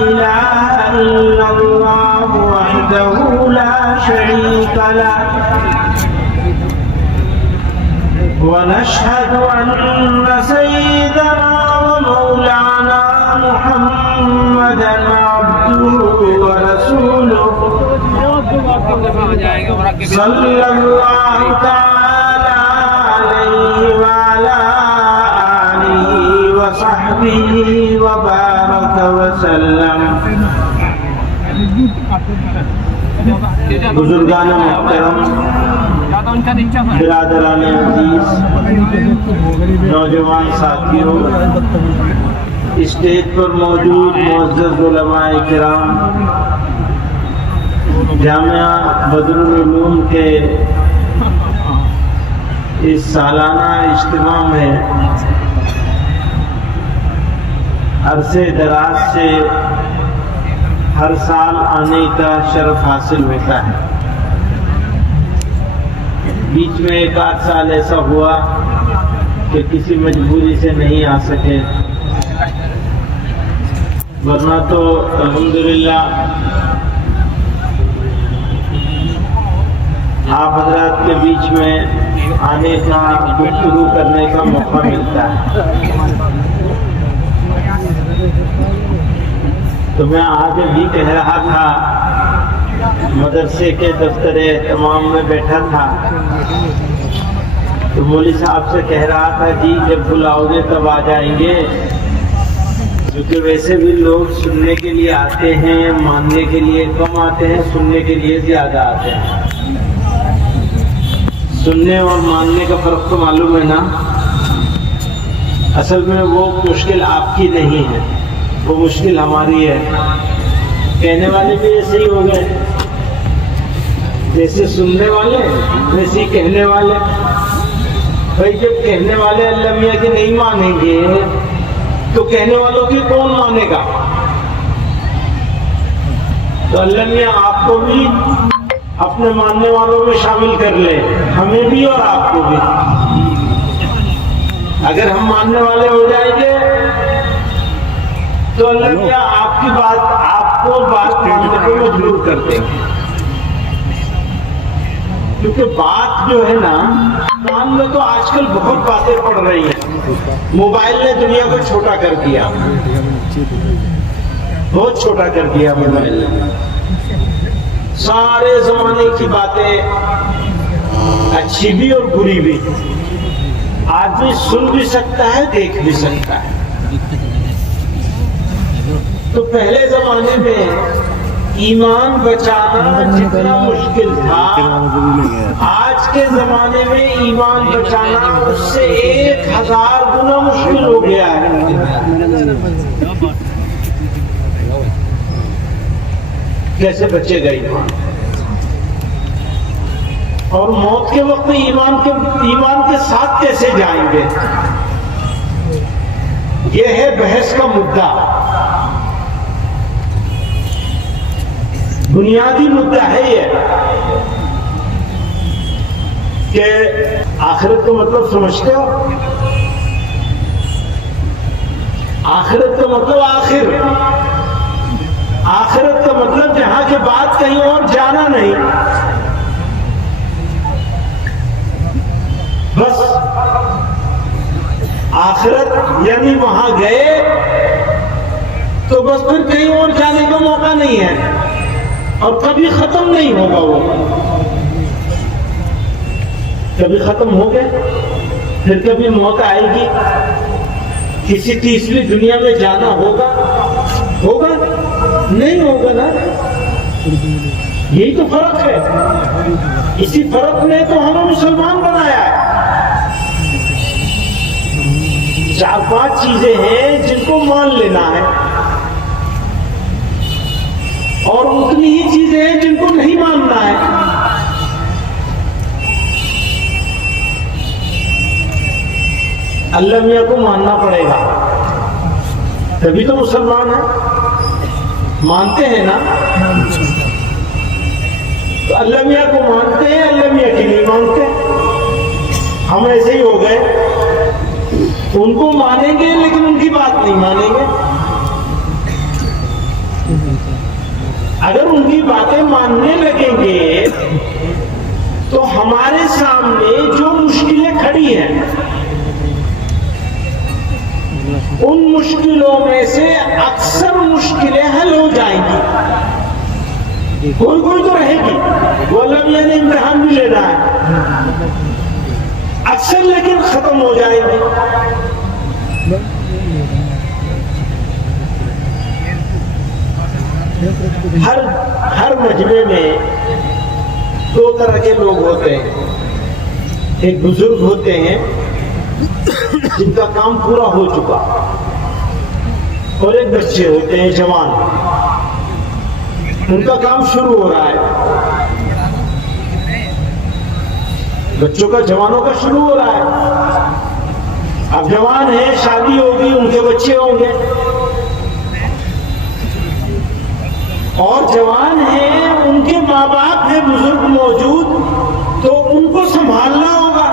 إله إلا الله وحده لا شريك له ونشهد أن سيدنا ومولانا محمدا عبده ورسوله صلى الله تعالى عليه وعلى آله وصحبه وبارك وسلم. بزرگان محترم، برادران عزیز، نوجوان ساتھیوں، اسٹیج پر موجود معزز علماء کرام، جامعہ بدر العلوم کے اس سالانہ اجتماع میں عرصے دراز سے ہر سال آنے کا شرف حاصل ہوتا ہے. بیچ میں ایک آدھ سال ایسا ہوا کہ کسی مجبوری سے نہیں آ سکے، ورنہ تو الحمدللہ آپ حضرات کے بیچ میں آنے کا، گفتگو کرنے کا موقع ملتا ہے. تو میں آج بھی کہہ رہا تھا، مدرسے کے دفتر اہتمام میں بیٹھا تھا تو مولوی صاحب سے کہہ رہا تھا جی جب بلاؤ گے تب آ جائیں گے، کیونکہ ویسے بھی لوگ سننے کے لیے آتے ہیں، ماننے کے لیے کم آتے ہیں، سننے کے لیے زیادہ آتے ہیں. سننے اور ماننے کا فرق تو معلوم ہے نا. اصل میں وہ مشکل آپ کی نہیں ہے، وہ مشکل ہماری ہے. کہنے والے بھی ایسے ہی ہو گئے، جیسے سننے والے ویسے ہی کہنے والے. بھائی جب کہنے والے اللہ میاں کی نہیں مانیں گے تو کہنے والوں کی کون مانے گا؟ تو اللہ میاں آپ کو بھی اپنے ماننے والوں میں شامل کر لے، ہمیں بھی اور آپ کو بھی. اگر ہم ماننے والے ہو جائیں گے تو اللہ میاں آپ کی بات، آپ کو بات ماننے کو مجبور کر دیں گے. کیونکہ بات جو ہے نا، کان میں تو آج کل بہت باتیں پڑ رہی ہیں. موبائل نے دنیا کو چھوٹا کر دیا، بہت چھوٹا کر دیا موبائل نے. سارے زمانے کی باتیں، اچھی بھی اور بری بھی، آدمی سن بھی سکتا ہے، دیکھ بھی سکتا ہے. تو پہلے زمانے میں ایمان بچانا جتنا مشکل تھا، آج کے زمانے میں ایمان بچانا اس سے 1000 گنا مشکل ہو گیا ہے. کیسے بچے گا ایمان؟ اور موت کے وقت ایمان کے ساتھ کیسے جائیں گے؟ یہ ہے بحث کا مدعا، بنیادی مدعا ہے یہ کہ آخرت کا مطلب سمجھتے ہو؟ آخرت کا مطلب آخرت کا مطلب جہاں کے بعد کہیں اور جانا نہیں، بس آخرت یعنی وہاں گئے تو بس پھر کہیں اور جانے کا موقع نہیں ہے، اور کبھی ختم نہیں ہوگا. وہ کبھی ختم ہو گئے، پھر کبھی موت آئے گی، کسی تیسری دنیا میں جانا ہوگا نہیں ہوگا نا. یہی تو فرق ہے. اسی فرق نے تو ہمیں مسلمان بنایا ہے. 4-5 چیزیں ہیں جن کو مان لینا ہے، اور اتنی ہی چیزیں ہیں جن کو نہیں ماننا ہے. اللہ میاں کو ماننا پڑے گا، تبھی تو مسلمان ہیں. مانتے ہیں نا؟ تو اللہ میاں کو مانتے ہیں، اللہ میاں کی نہیں مانتے. ہم ایسے ہی ہو گئے، ان کو مانیں گے لیکن ان کی بات نہیں مانیں گے. اگر ان کی باتیں ماننے لگیں گے تو ہمارے سامنے جو مشکلیں کھڑی ہیں ان مشکلوں میں سے اکثر مشکلیں حل ہو جائیں گی. کوئی کوئی تو رہے گی وہ اللہ میاں نے امتحان بھی لینا ہے, اکثر لیکن ختم ہو جائیں گے. ہر مجمع میں دو طرح کے لوگ ہوتے ہیں. ایک بزرگ ہوتے ہیں جن کا کام پورا ہو چکا, اور ایک بچے ہوتے ہیں جوان, ان کا کام شروع ہو رہا ہے. بچوں کا جوانوں کا شروع ہو رہا ہے. اب جوان ہیں, شادی ہوگی, ان کے بچے ہوں گے, اور جوان ہیں ان کے ماں باپ ہیں بزرگ موجود, تو ان کو سنبھالنا ہوگا.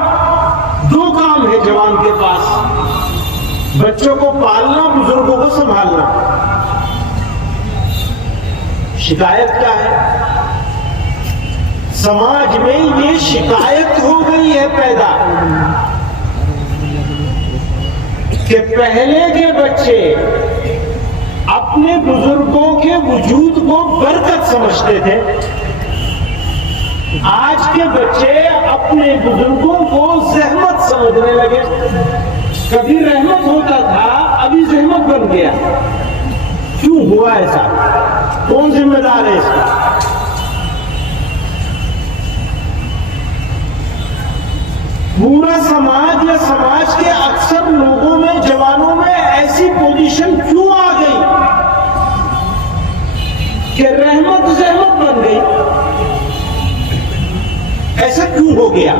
دو کام ہے جوان کے پاس, بچوں کو پالنا, بزرگوں کو سنبھالنا. شکایت کیا ہے؟ سماج میں یہ شکایت ہو گئی ہے پیدا کہ پہلے کے بچے اپنے بزرگوں کے وجود کو برکت سمجھتے تھے, آج کے بچے اپنے بزرگوں کو زحمت سمجھنے لگے. کبھی رحمت ہوتا تھا, ابھی زحمت بن گیا. کیوں ہوا ایسا؟ کون ذمہ دار ہے اس کا؟ پورا سماج یا سماج کے اکثر لوگوں میں, جوانوں میں ایسی پوزیشن کیوں آ گئی کہ رحمت زحمت بن گئی؟ ایسا کیوں ہو گیا؟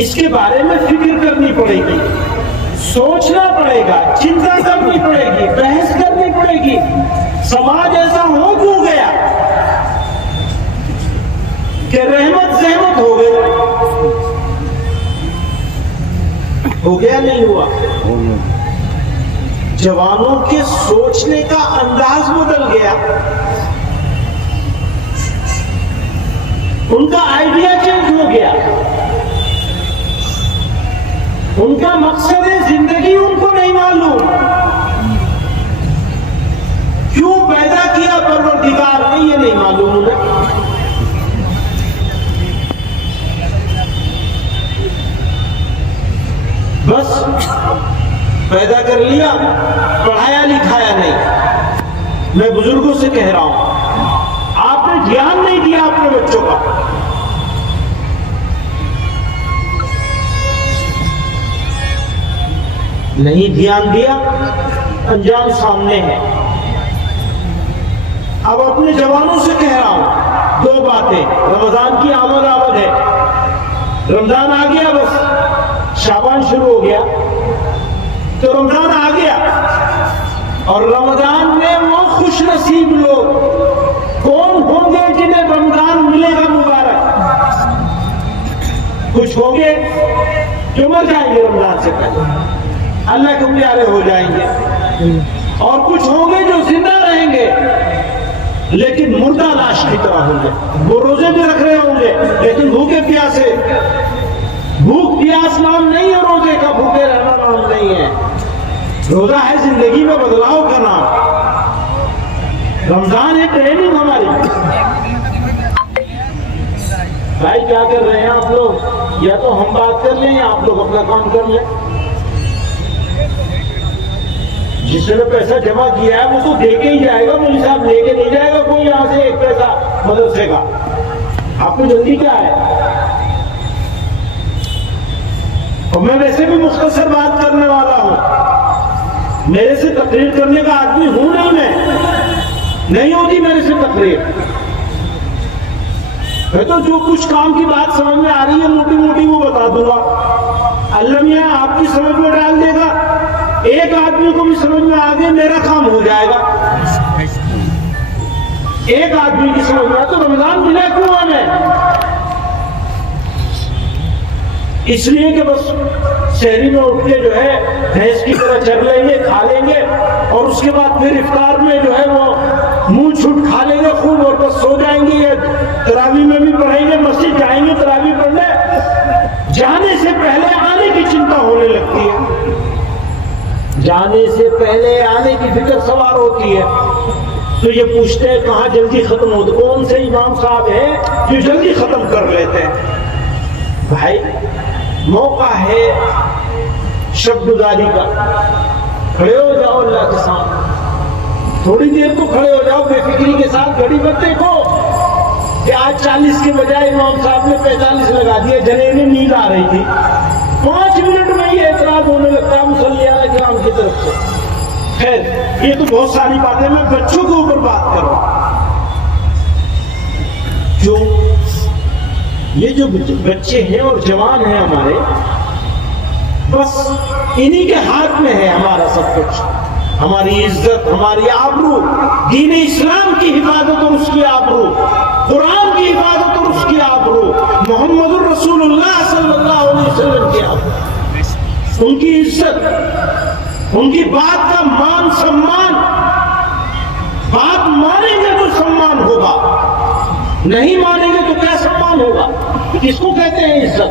اس کے بارے میں فکر کرنی پڑے گی, سوچنا پڑے گا, چنتا کرنی پڑے گی, بحث کرنی پڑے گی. سماج ایسا ہو کیوں گیا کہ رحمت زحمت ہو گئی؟ ہو گیا نہیں ہوا؟ جوانوں کے سوچنے کا انداز بدل گیا, ان کا آئیڈیا چینج ہو گیا, ان کا مقصد زندگی ان کو نہیں معلوم. کیوں پیدا کیا پروردگار نے یہ نہیں معلوم انہیں. بس پیدا کر لیا, پڑھایا لکھایا نہیں. میں بزرگوں سے کہہ رہا ہوں, آپ نے دھیان نہیں دیا اپنے بچوں کا. نہیں دھیان دیا, انجام سامنے ہے. اب اپنے جوانوں سے کہہ رہا ہوں دو باتیں. رمضان کی آمد ہے, رمضان آ گیا, بس شعبان شروع ہو گیا تو رمضان آ گیا. اور رمضان میں وہ خوش نصیب لوگ کون ہوں گے جنہیں رمضان ملے گا مبارک؟ کچھ ہوں گے جو مر جائیں گے رمضان سے پہلے, اللہ کے پیارے ہو جائیں گے, اور کچھ ہوں گے جو زندہ رہیں گے لیکن مردہ لاش کی طرح ہوں گے. وہ روزے بھی رکھ رہے ہوں گے لیکن بھوکے پیاسے. بھوک پیاس نام نہیں ہے روزے کا, بھوکے رہنا نام نہیں ہے. روزہ ہے زندگی میں بدلاؤ کا نام. رمضان ہے ٹریننگ ہماری. بھائی کیا کر رہے ہیں آپ لوگ؟ یا تو ہم بات کر لیں یا آپ لوگ اپنا کام کر لیں. جس نے پیسہ جمع کیا ہے وہ تو دے کے ہی جائے گا, مولوی صاحب لے کے نہیں جائے گا کوئی یہاں سے ایک پیسہ مدرسے کا. آپ کو جلدی کیا ہے؟ اور میں ویسے بھی مختصر بات کرنے والا ہوں, میرے سے تقریر کرنے کا آدمی ہوں نہیں, میں نہیں ہوتی میرے سے تقریر. میں تو جو کچھ کام کی بات سمجھ میں آ رہی ہے موٹی موٹی وہ بتا دوں گا. اللہ میاں آپ کی سمجھ میں ڈال دے گا, ایک آدمی کو بھی سمجھ میں آ گیا میرا کام ہو جائے گا. ایک آدمی کی سمجھ میں آ تو رمضان ملا کیوں ہمیں؟ اس لیے کہ بس شہری میں اٹھ کے جو ہے بھینس کی طرح چل لیں گے, کھا لیں گے, اور اس کے بعد پھر افطار میں جو ہے وہ منہ چھٹ کھا لیں گے خوب اور بس سو جائیں گے، یا تراویح میں بھی پڑھیں گے، مسجد جائیں گے تراویح پڑھنے، جانے سے پہلے آنے کی چنتا ہونے لگتی ہے، جانے سے پہلے آنے کی فکر سوار ہوتی ہے، تو یہ پوچھتے ہیں کہاں جلدی ختم ہو، کون سے امام صاحب ہیں جو جلدی ختم کر لیتے ہیں؟ بھائی موقع ہے شب گزاری کا، کھڑے ہو جاؤ اللہ کے سامنے، تھوڑی دیر تو کھڑے ہو جاؤ، بے فکری کے ساتھ گھڑی مت دیکھو کہ آج 40 کے بجائے امام صاحب نے 45 لگا دیا، جنے میں نیند آ رہی تھی، 5 منٹ میں یہ اعتراض ہونے لگتا ہے مصلیان کرام کی طرف سے۔ خیر یہ تو بہت ساری باتیں، میں بچوں کے اوپر بات کر رہا ہوں، جو بچے ہیں اور جوان ہیں ہمارے، بس انہی کے ہاتھ میں ہے ہمارا سب کچھ، ہماری عزت، ہماری آبرو، دین اسلام کی حفاظت اور اس کی آبرو، قرآن کی حفاظت اور اس کی آبرو، محمد الرسول اللہ صلی اللہ علیہ وسلم کی آبرو، ان کی عزت، ان کی بات کا مان سمان، بات مانیں گے تو سمان ہوگا، نہیں مانیں گے تو کیا سمان ہوگا؟ کس کو کہتے ہیں عزت؟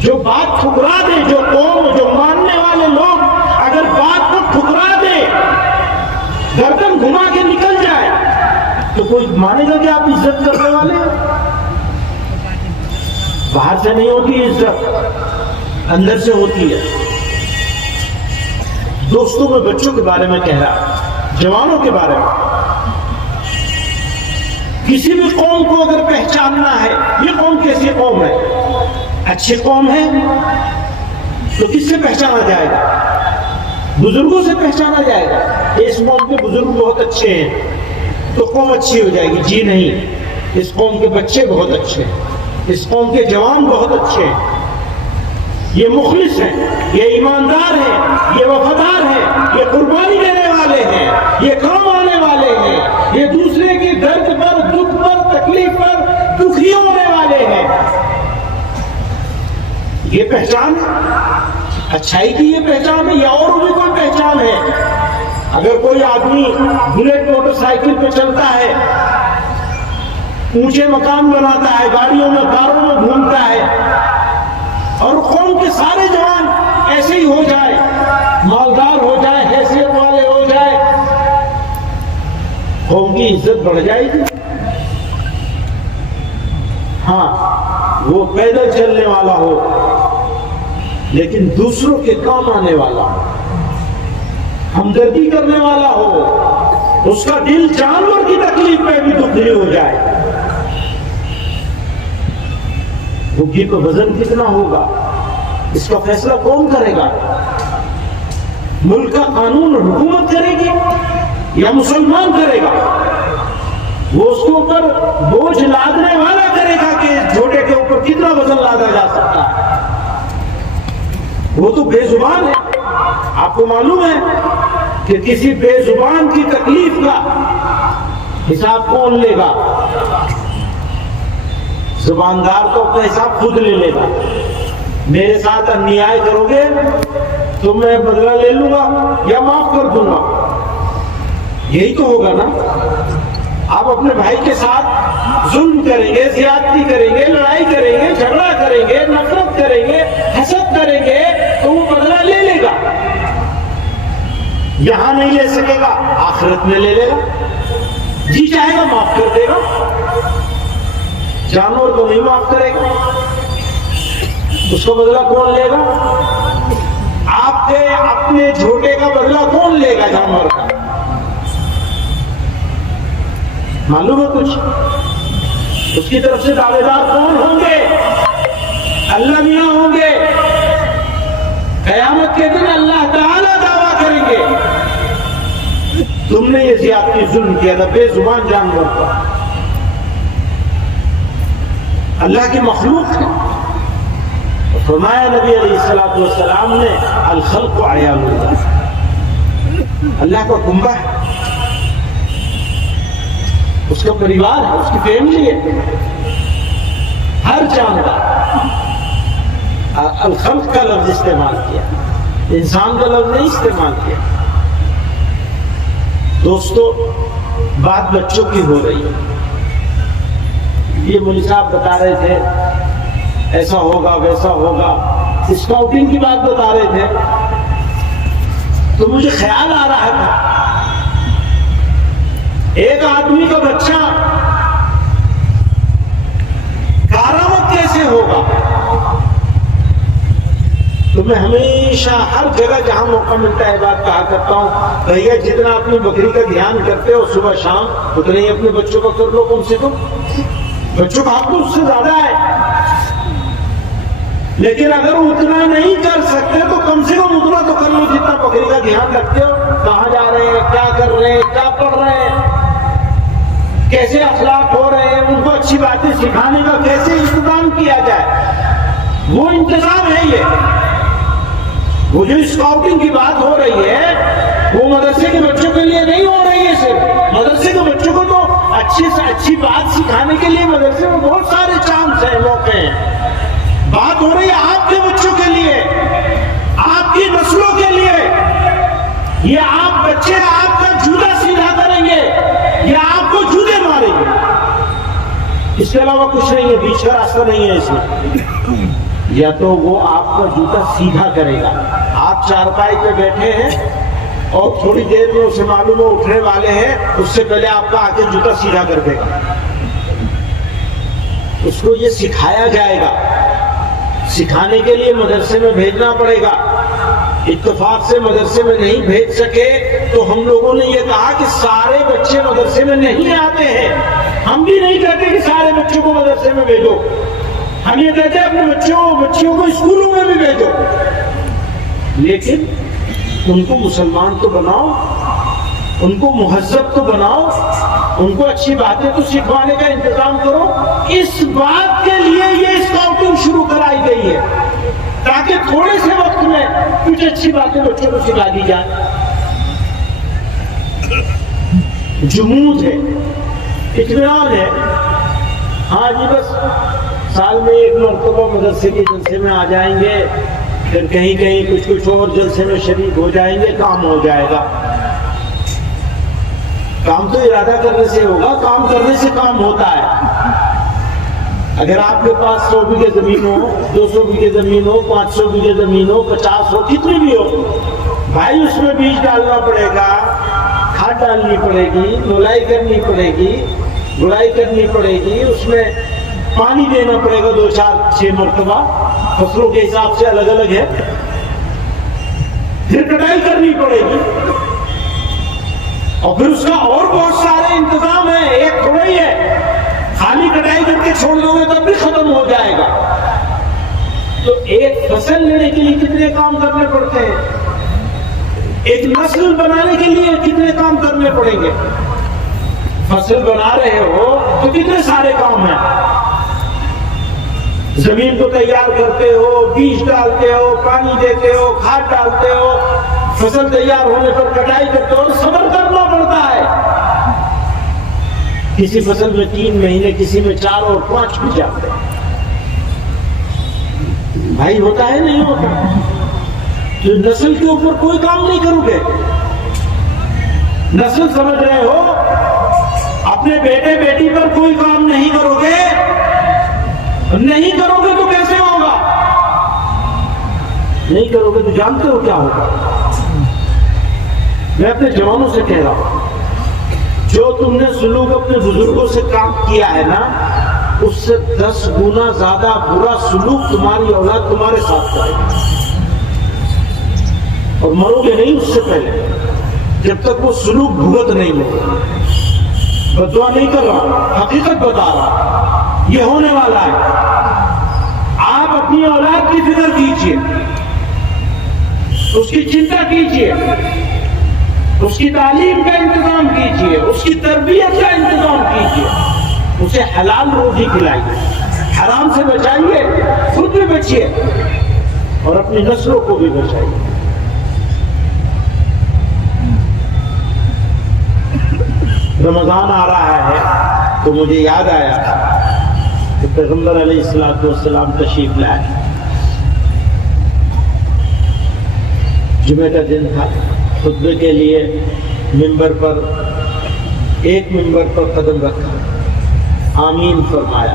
جو بات ٹھکرا دے، جو قوم، جو ماننے والے لوگ اگر بات کو ٹھکرا دے، گردن گھما کے نکل جائے، تو کوئی مانے گا کہ آپ عزت کرنے والے ہیں؟ باہر سے نہیں ہوتی عزت، اندر سے ہوتی ہے۔ دوستوں میں بچوں کے بارے میں کہہ رہا، جوانوں کے بارے میں، کسی بھی قوم کو اگر پہچاننا ہے، یہ قوم کیسی قوم ہے، اچھی قوم ہے تو کس سے پہچانا جائے گا؟ بزرگوں سے پہچانا جائے گا، اس قوم کے بزرگ بہت اچھے ہیں تو قوم اچھی ہو جائے گی؟ جی نہیں، اس قوم کے بچے بہت اچھے ہیں، اس قوم کے جوان بہت اچھے ہیں، یہ مخلص ہیں، یہ ایماندار ہیں، یہ وفادار ہیں، یہ قربانی دینے والے ہیں، یہ کام آنے والے ہیں، یہ دوسرے کے درد پر، دکھ پر، تکلیف پر دکھی ہونے والے ہیں۔ یہ پہچان ہے، اچھائی کی یہ پہچان ہے، یا اور بھی کوئی پہچان ہے؟ اگر کوئی آدمی بلیٹ موٹر سائیکل پہ چلتا ہے، اونچے مقام بناتا ہے، گاڑیوں میں، کاروں میں گھومتا ہے، اور قوم کے سارے جوان ایسے ہی ہو جائے، مالدار ہو جائے، حیثیت والے ہو جائے، قوم کی عزت بڑھ جائے گی؟ ہاں وہ پیدل چلنے والا ہو لیکن دوسروں کے کام آنے والا ہو، ہمدردی کرنے والا ہو، اس کا دل جانور کی تکلیف میں بھی دکھی ہو جائے، بھوکی کا وزن کتنا ہوگا؟ اس کا فیصلہ کون کرے گا؟ ملک کا قانون حکومت کرے گی یا مسلمان کرے گا؟ وہ اس کے اوپر بوجھ لادنے والا کرے گا کہ جھوٹے کے اوپر کتنا وزن لادا جا سکتا ہے؟ وہ تو بے زبان ہے۔ آپ کو معلوم ہے کہ کسی بے زبان کی تکلیف کا حساب کون لے گا؟ زباندار تو اپنا حساب خود لے لے گا۔ میرے ساتھ انیائے کرو گے تو میں بدلہ لے لوں گا یا معاف کر دوں گا، یہی تو ہوگا نا۔ آپ اپنے بھائی کے ساتھ ظلم کریں گے، زیادتی کریں گے، لڑائی کریں گے، جھگڑا کریں گے، نفرت کریں گے، حسد کریں گے تو وہ بدلہ لے لے گا۔ یہاں نہیں لے سکے گا، آخرت میں لے لے گا، جی چاہے گا معاف کر دے گا۔ جانور کو نہیں معاف کرے گا، اس کو بدلہ کون لے گا؟ آپ کے اپنے جھوٹے کا بدلہ کون لے گا؟ جانور کا۔ معلوم ہے کچھ؟ اس کی طرف سے دعوے دار کون ہوں گے؟ اللہ میاں ہوں گے۔ قیامت کے دن اللہ تعالیٰ دعویٰ کریں گے تم نے یہ زیادتی ظلم کیا تھا بے زبان جانور پر۔ اللہ کی مخلوق ہے۔ فرمایا نبی علیہ السلام نے الخلق عیال اللہ، اللہ کا کنبہ ہے، اس کا پریوار ہے، اس کی فیملی ہے، ہر جانور۔ الخلق کا لفظ استعمال کیا، انسان کا لفظ نہیں استعمال کیا۔ دوستو بات بچوں کی ہو رہی ہے. یہ مولوی صاحب بتا رہے تھے ایسا ہوگا ویسا ہوگا، اسکاؤٹنگ کی بات بتا رہے تھے، تو مجھے خیال آ رہا تھا ایک آدمی کا بچہ کارآمد کیسے ہوگا. تو میں ہمیشہ ہر جگہ جہاں موقع ملتا ہے بات کہا کرتا ہوں، بھیا جتنا اپنی بکری کا دھیان کرتے ہو صبح شام، اتنا ہی اپنے بچوں کا کر لو. کم سے کم بچوں کا حق تو اس سے زیادہ ہے، لیکن اگر اتنا نہیں کر سکتے تو کم سے کم اتنا تو کر لو جتنا بکری کا دھیان رکھتے ہو. کہاں جا رہے ہیں، کیا کر رہے ہیں، کیا پڑھ رہے ہیں، کیسے اخلاق ہو رہے ہیں، ان کو اچھی باتیں سکھانے کا کیسے انتظام کیا جائے، وہ انتظام ہے. وہ جو اسکاؤٹنگ کی بات ہو رہی ہے وہ مدرسے کے بچوں کے لیے نہیں ہو رہی ہے. صرف مدرسے کے بچوں کو تو اچھی سے اچھی بات سکھانے کے لیے مدرسے میں بہت سارے چانس ہیں، موقع ہیں. بات ہو رہی ہے آپ کے بچوں کے لیے، آپ کی نسلوں کے لیے. یہ آپ بچے آپ کا جوتا سیدھا کریں گے، یہ آپ کو جوتے ماریں گے، اس کے علاوہ کچھ نہیں ہے. بیچ کا راستہ نہیں ہے اس میں. یا تو وہ آپ کا جوتا سیدھا کرے گا، آپ چارپائی پہ بیٹھے ہیں اور تھوڑی دیر میں اسے معلوم ہو اٹھنے والے ہیں، اس سے پہلے آپ کا آ کے جوتا سیدھا کر دے گا. اس کو یہ سکھایا جائے گا. سکھانے کے لیے مدرسے میں بھیجنا پڑے گا. اتفاق سے مدرسے میں نہیں بھیج سکے تو ہم لوگوں نے یہ کہا کہ سارے بچے مدرسے میں نہیں آتے ہیں. ہم بھی نہیں کہتے کہ سارے بچوں کو مدرسے میں بھیجو، ہم یہ کہتے ہیں اپنے بچیوں کو اسکولوں میں بھی بھیجو، لیکن ان کو مسلمان تو بناؤ، ان کو مہذب تو بناؤ، ان کو اچھی باتیں تو سکھوانے کا انتظام کرو. اس بات کے لیے یہ اسکاؤٹنگ شروع کرائی گئی ہے تاکہ تھوڑے سے وقت میں کچھ اچھی باتیں بچوں کو سکھا دی جائیں. جمود ہے، اطمینان ہے. ہاں جی بس سال میں ایک مرتبہ مدرسے کے جلسے میں آ جائیں گے، پھر کہیں کہیں کچھ اور جلسے میں شریک ہو جائیں گے، کام ہو جائے گا. کام تو ارادہ کرنے سے ہوگا، کام کرنے سے کام ہوتا ہے. اگر آپ کے پاس 100 بیگھے زمین ہو، 200 بیگھے زمین ہو، 500 بیگھے زمین ہو، 50 ہو، کتنی بھی ہو، بھائی اس میں بیج ڈالنا پڑے گا، کھاد ڈالنی پڑے گی، دھلائی کرنی پڑے گی، گڑائی کرنی پڑے گی، اس میں پانی دینا پڑے گا 2 4 6 مرتبہ، فصلوں کے حساب سے الگ الگ ہے. پھر کٹائی کرنی پڑے گی، اور پھر اس کا اور بہت سارے انتظام ہیں. ایک تھوڑا ہی ہے خالی کٹائی کر کے چھوڑ دو گے تب بھی ختم ہو جائے گا. تو ایک فصل لینے کے لیے کتنے کام کرنے پڑتے ہیں، ایک نسل بنانے کے لیے کتنے کام کرنے پڑیں گے. فصل بنا رہے ہو تو کتنے سارے کام ہیں. زمین کو تیار کرتے ہو، بیج ڈالتے ہو، پانی دیتے ہو، کھاد ڈالتے ہو، فصل تیار ہونے پر کٹائی کرتے ہو، صبر کرنا پڑتا ہے. کسی فصل میں 3 مہینے، کسی میں 4 اور 5 بھی جاتے ہیں. بھائی ہوتا ہے نہیں ہوتا. تو نسل کے اوپر کوئی کام نہیں کرو گے. نسل سمجھ رہے ہو، اپنے بیٹے بیٹی پر کوئی کام نہیں کرو گے، نہیں کرو گے تو کیسے ہوگا؟ نہیں کرو گے تو جانتے ہو کیا ہوگا. میں اپنے جوانوں سے کہہ رہا ہوں، جو تم نے سلوک اپنے بزرگوں سے کام کیا ہے نا، اس سے 10 گنا زیادہ برا سلوک تمہاری اولاد تمہارے ساتھ کرے گی. اور مرو گے نہیں اس سے پہلے، جب تک وہ سلوک بھگت نہیں لے. بدعا نہیں کر رہا، حقیقت بتا رہا، یہ ہونے والا ہے. آپ اپنی اولاد کی فکر کیجئے، اس کی چنتا کیجئے، اس کی تعلیم کا انتظام کیجئے، اس کی تربیت کا انتظام کیجئے. اسے حلال روزی کھلائیے، حرام سے بچائیے، خود بھی بچیے اور اپنی نسلوں کو بھی بچائیے. رمضان آ رہا ہے تو مجھے یاد آیا کہ پیغمبر علیہ السلام تشریف لائے. جمعہ کا دن تھا، خطبے کے لیے منبر پر ایک منبر پر قدم رکھا، آمین فرمایا،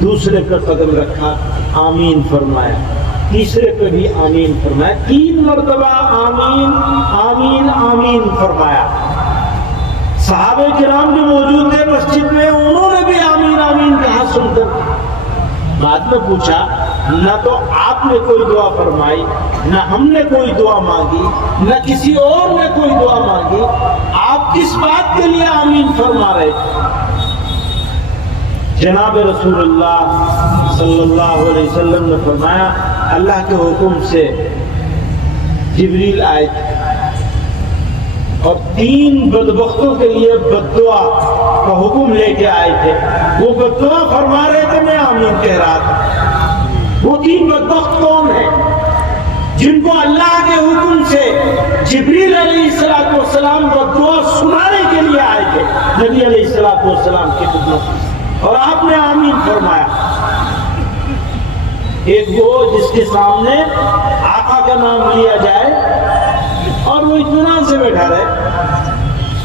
دوسرے پر قدم رکھا، آمین فرمایا، تیسرے پہ بھی آمین فرمایا، 3 مرتبہ آمین آمین آمین فرمایا۔ صحابہ کرام جو موجود تھے مسجد میں، انہوں نے بھی آمین آمین کہا سن کر۔ بعد میں پوچھا، نہ تو آپ نے کوئی دعا فرمائی، نہ ہم نے کوئی دعا مانگی، نہ کسی اور نے کوئی دعا مانگی، آپ کس بات کے لیے آمین فرما رہے تھے؟ جناب رسول اللہ صلی اللہ علیہ وسلم نے فرمایا، اللہ کے حکم سے جبریل آئے تھے اور 3 بدبختوں کے لیے بد دعا کا حکم لے کے آئے تھے۔ وہ بد دعا فرما رہے تھے، میں آمین کہہ رہا تھا۔ وہ 3 بدبخت کون ہیں؟ جن کو اللہ کے حکم سے جبریل علیہ السلام بد دعا سنانے کے لیے آئے تھے نبی علیہ السلام کی خدمت میں، اور آپ نے آمین فرمایا۔ ایک وہ جس کے سامنے آقا کا نام لیا جائے اور وہ اطمینان سے بیٹھا رہے،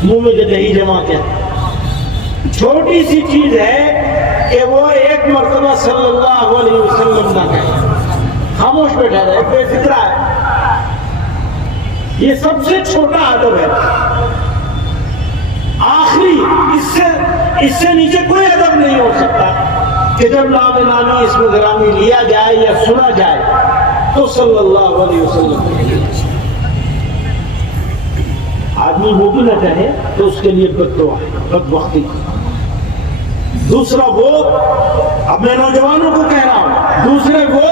منہ میں دہی جما کے، چھوٹی سی چیز ہے کہ وہ 1 مرتبہ صلی اللہ علیہ وسلم نہ کہے، خاموش بیٹھا رہے، بے فکر ہے۔ یہ سب سے چھوٹا ادب ہے، آخری، اس سے نیچے کوئی ادب نہیں ہو سکتا کہ جب نام نامی اسم گرامی لیا جائے یا سنا جائے تو صلی اللہ علیہ وسلم۔ آدمی وہ بھی نہ کہے تو اس کے لیے بد دعا، بدبختی۔ دوسرا وہ، اب میں نوجوانوں کو کہہ رہا ہوں، دوسرے وہ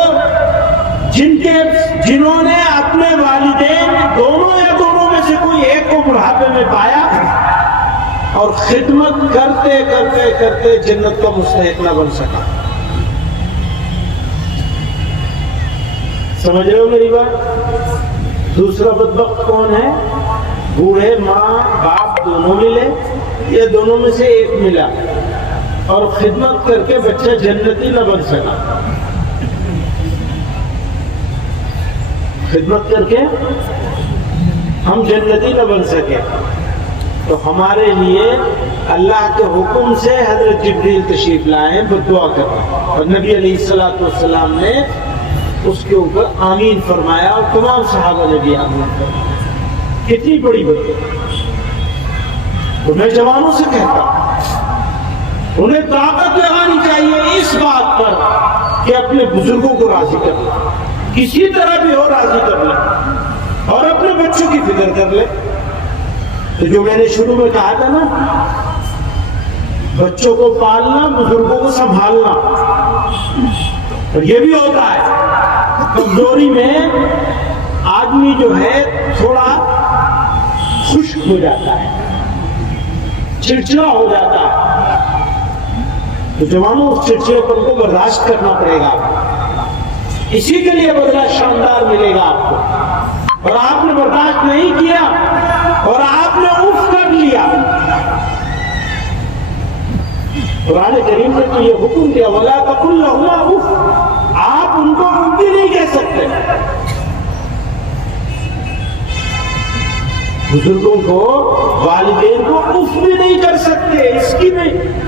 جنہوں نے اپنے والدین دونوں یا دونوں میں سے کوئی ایک کو بڑھاپے میں پایا اور خدمت کرتے کرتے کرتے جنت کا مستحق نہ بن سکا۔ سمجھ رہے ہو میری بات؟ دوسرا بدبخت کون ہے؟ بوڑھے ماں باپ دونوں ملے یا دونوں میں سے ایک ملا اور خدمت کر کے بچہ جنتی نہ بن سکا۔ خدمت کر کے ہم جنتی نہ بن سکے تو ہمارے لیے اللہ کے حکم سے حضرت جبریل تشریف لائے بد دعا کرنا، اور نبی علیہ السلام نے اس کے اوپر آمین فرمایا اور تمام صحابہ نے بھی آمین فرمایا۔ کتنی بڑی بد دعا! تو میں جوانوں سے کہتا ہوں، انہیں طاقت لگانی چاہیے اس بات پر کہ اپنے بزرگوں کو راضی کر لیں، کسی طرح بھی ہو راضی کر لیں، اور اپنے بچوں کی فکر کر لیں۔ تو جو میں نے شروع میں کہا تھا نا، بچوں کو پالنا، بزرگوں کو سنبھالنا، اور یہ بھی ہوتا ہے کمزوری میں آدمی جو ہے تھوڑا خشک ہو جاتا ہے، چڑچڑا ہو جاتا ہے، تو جوانوں اس چڑچڑے پن کو برداشت کرنا پڑے گا، اسی کے لیے بدلہ شاندار ملے گا آپ کو۔ اور آپ نے برداشت نہیں کیا اور آپ نے اف کر لیا، قرآن کریم نے تو یہ حکم دیا، وَلَا تَقُلْ لَهُمَا اف، آپ ان کو اف بھی نہیں کہہ سکتے۔ بزرگوں کو، والدین کو اف بھی نہیں کر سکتے، اس کی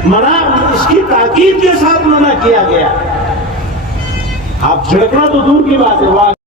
منع، اس کی تاکید کے ساتھ منع کیا گیا۔ آپ جھڑکنا تو دور کی بات ہے،